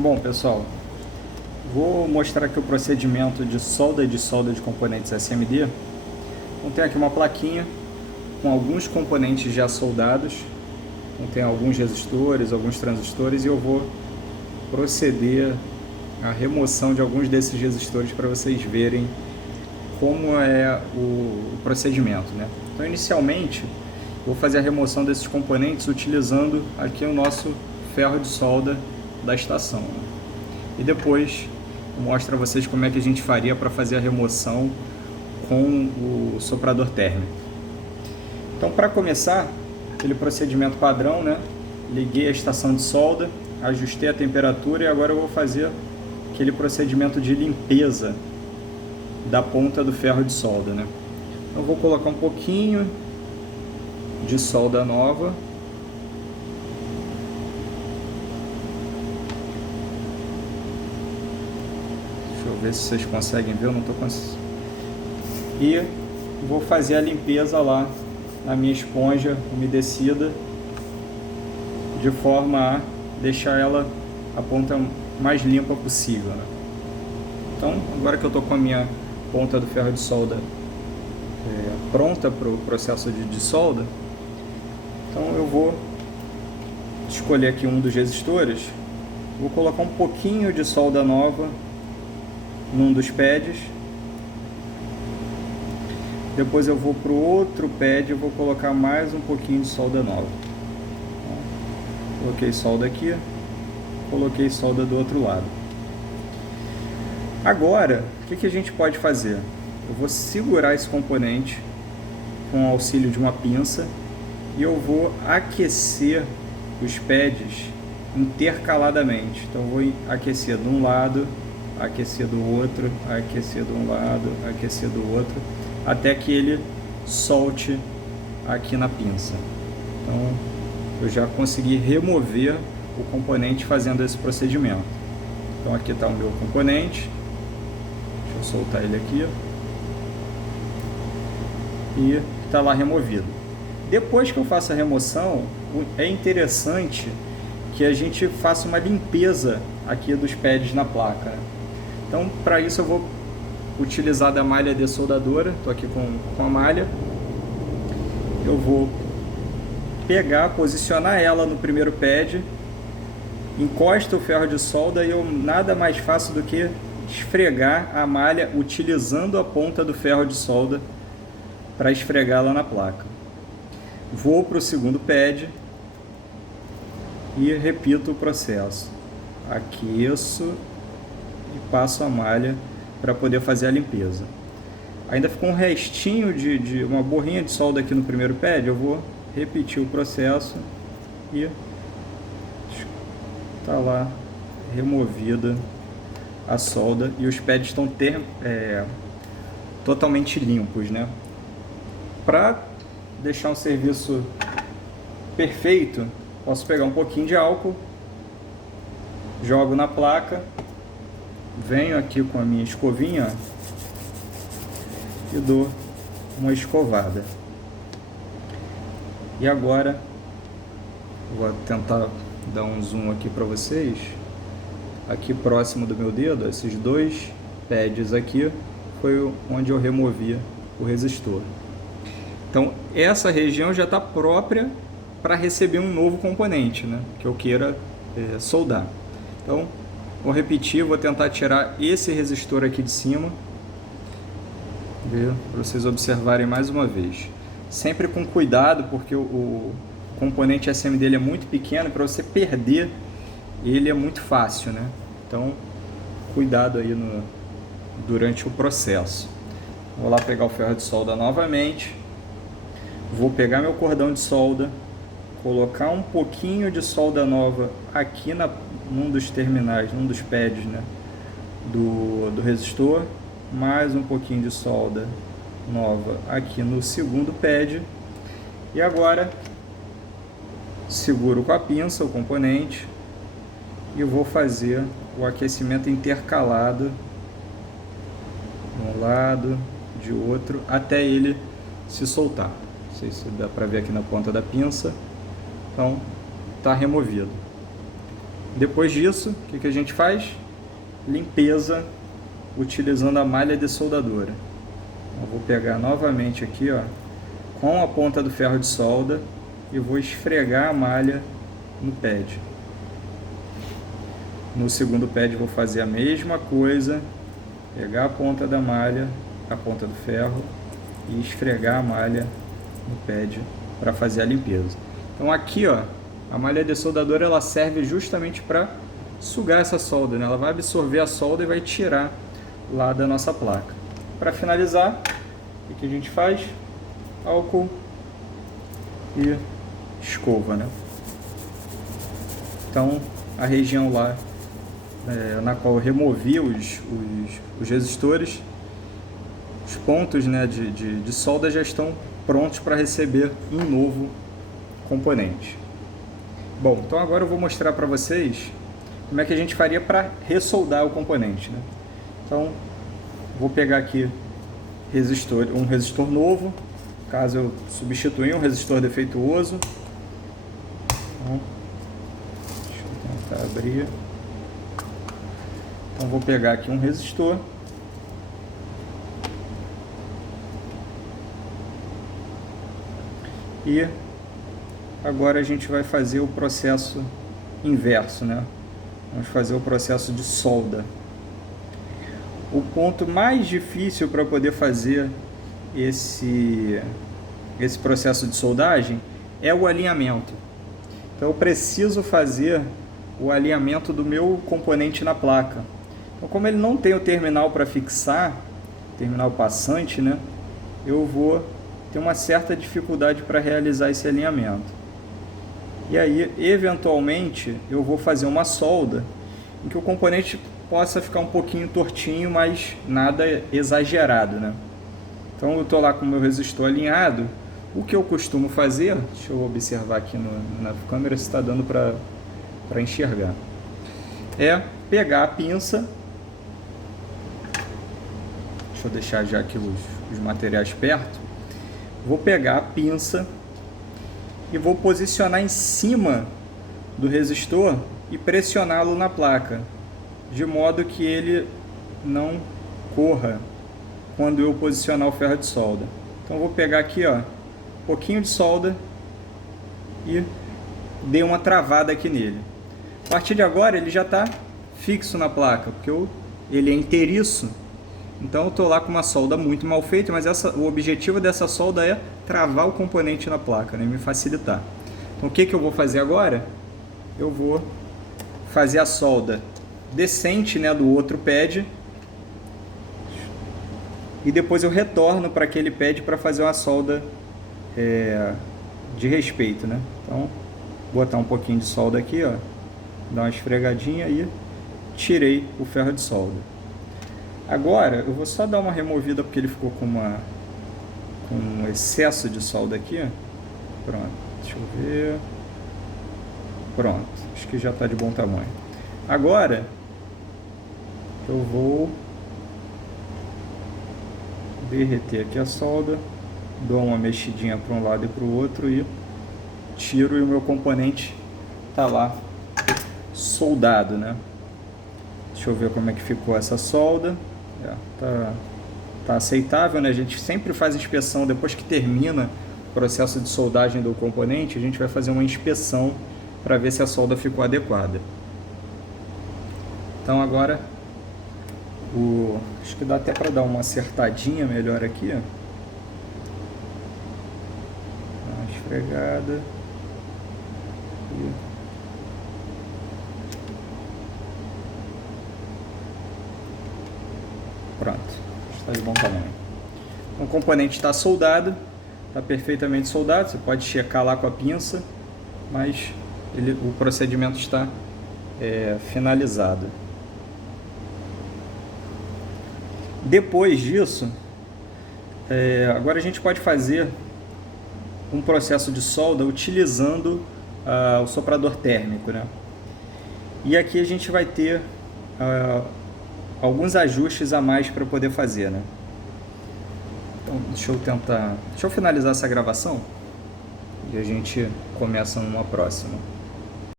Bom, pessoal, vou mostrar aqui o procedimento de solda de componentes SMD. Então, tem aqui uma plaquinha com alguns componentes já soldados. Então, tem alguns resistores, alguns transistores, e eu vou proceder à remoção de alguns desses resistores para vocês verem como é o procedimento, né? Então, inicialmente, vou fazer a remoção desses componentes utilizando aqui o nosso ferro de solda da estação, né? E depois eu mostro a vocês como é que a gente faria para fazer a remoção com o soprador térmico. Então, para começar, aquele procedimento padrão, né? Liguei a estação de solda, ajustei a temperatura e agora eu vou fazer aquele procedimento de limpeza da ponta do ferro de solda, né? Então, eu vou colocar um pouquinho de solda nova. Deixa eu ver se vocês conseguem ver, eu não estou conseguindo. E vou fazer a limpeza lá na minha esponja umedecida, de forma a deixar ela a ponta mais limpa possível, né? Então, agora que eu estou com a minha ponta do ferro de solda pronta para o processo de solda, então eu vou escolher aqui um dos resistores, vou colocar um pouquinho de solda nova num dos pads, depois eu vou para o outro pad e vou colocar mais um pouquinho de solda nova. Coloquei solda aqui, coloquei solda do outro lado. Agora, o que a gente pode fazer? Eu vou segurar esse componente com o auxílio de uma pinça e eu vou aquecer os pads intercaladamente. Então, eu vou aquecer de um lado, aquecer do outro, aquecer de um lado, aquecer do outro, até que ele solte aqui na pinça. Então, eu já consegui remover o componente fazendo esse procedimento. Então, aqui está o meu componente. Deixa eu soltar ele aqui. E está lá removido. Depois que eu faço a remoção, é interessante que a gente faça uma limpeza aqui dos pads na placa. Então, para isso eu vou utilizar da malha dessoldadora. Estou aqui com a malha. Eu vou pegar, posicionar ela no primeiro pad, encosto o ferro de solda e eu nada mais faço do que esfregar a malha utilizando a ponta do ferro de solda para esfregá-la na placa. Vou para o segundo pad e repito o processo. Aqueço e passo a malha para poder fazer a limpeza. Ainda ficou um restinho de uma borrinha de solda aqui no primeiro pad, eu vou repetir o processo e está lá removida a solda e os pads estão totalmente limpos, né? Para deixar um serviço perfeito, posso pegar um pouquinho de álcool, jogo na placa, venho aqui com a minha escovinha e dou uma escovada. E agora vou tentar dar um zoom aqui para vocês. Aqui próximo do meu dedo, esses dois pads aqui foi onde eu removi o resistor. Então essa região já está própria para receber um novo componente, né, que eu queira soldar. Então vou repetir, vou tentar tirar esse resistor aqui de cima, para vocês observarem mais uma vez. Sempre com cuidado, porque o componente SM dele é muito pequeno, para você perder ele é muito fácil, né? Então, cuidado aí durante o processo. Vou lá pegar o ferro de solda novamente, vou pegar meu cordão de solda, colocar um pouquinho de solda nova aqui num dos terminais, num dos pads, né, do resistor, mais um pouquinho de solda nova aqui no segundo pad, e agora seguro com a pinça o componente e vou fazer o aquecimento intercalado de um lado, de outro, até ele se soltar. Não sei se dá para ver aqui na ponta da pinça. Então está removido. Depois disso, o que a gente faz? Limpeza utilizando a malha de soldadura. Eu vou pegar novamente aqui, ó, com a ponta do ferro de solda e vou esfregar a malha no pad. No segundo pad vou fazer a mesma coisa, pegar a ponta da malha, a ponta do ferro e esfregar a malha no pad para fazer a limpeza. Então aqui, ó, a malha de soldadura ela serve justamente para sugar essa solda, né? Ela vai absorver a solda e vai tirar lá da nossa placa. Para finalizar, o que a gente faz? Álcool e escova, né? Então a região lá na qual eu removi os resistores, os pontos, né, de solda já estão prontos para receber um novo componente. Bom, então agora eu vou mostrar para vocês como é que a gente faria para ressoldar o componente, né? Então vou pegar aqui um resistor novo, caso eu substituir um resistor defeituoso. Então, deixa eu tentar abrir. Então vou pegar aqui um resistor. E agora a gente vai fazer o processo inverso, né? Vamos fazer o processo de solda. O ponto mais difícil para poder fazer esse processo de soldagem é o alinhamento. Então eu preciso fazer o alinhamento do meu componente na placa. Então, como ele não tem o terminal para fixar, terminal passante, né? Eu vou ter uma certa dificuldade para realizar esse alinhamento. E aí, eventualmente, eu vou fazer uma solda em que o componente possa ficar um pouquinho tortinho, mas nada exagerado, né? Então eu estou lá com o meu resistor alinhado. O que eu costumo fazer, deixa eu observar aqui na câmera se está dando para enxergar, é pegar a pinça. Deixa eu deixar já aqui os materiais perto. Vou pegar a pinça e vou posicionar em cima do resistor e pressioná-lo na placa, de modo que ele não corra quando eu posicionar o ferro de solda. Então vou pegar aqui, ó, um pouquinho de solda e dei uma travada aqui nele. A partir de agora ele já está fixo na placa, porque ele é inteiriço. Então eu estou lá com uma solda muito mal feita, mas o objetivo dessa solda é travar o componente na placa, né, me facilitar. Então o que eu vou fazer agora? Eu vou fazer a solda decente, né, do outro pad, e depois eu retorno para aquele pad para fazer uma solda de respeito, né? Então vou botar um pouquinho de solda aqui, ó, dar uma esfregadinha e tirei o ferro de solda. Agora eu vou só dar uma removida porque ele ficou com um excesso de solda aqui. Pronto, deixa eu ver. Pronto, acho que já está de bom tamanho. Agora eu vou derreter aqui a solda, dou uma mexidinha para um lado e para o outro e tiro, e o meu componente está lá soldado, né? Deixa eu ver como é que ficou essa solda. Tá aceitável, né? A gente sempre faz inspeção depois que termina o processo de soldagem do componente. A gente vai fazer uma inspeção para ver se a solda ficou adequada. Então agora acho que dá até para dar uma acertadinha melhor aqui, ó. Uma esfregada e pronto, está de bom tamanho. Então, o componente está soldado, está perfeitamente soldado. Você pode checar lá com a pinça, mas o procedimento está finalizado. Depois disso, agora a gente pode fazer um processo de solda utilizando o soprador térmico, né? E aqui a gente vai ter alguns ajustes a mais para poder fazer, né? Então, deixa eu finalizar essa gravação e a gente começa numa próxima.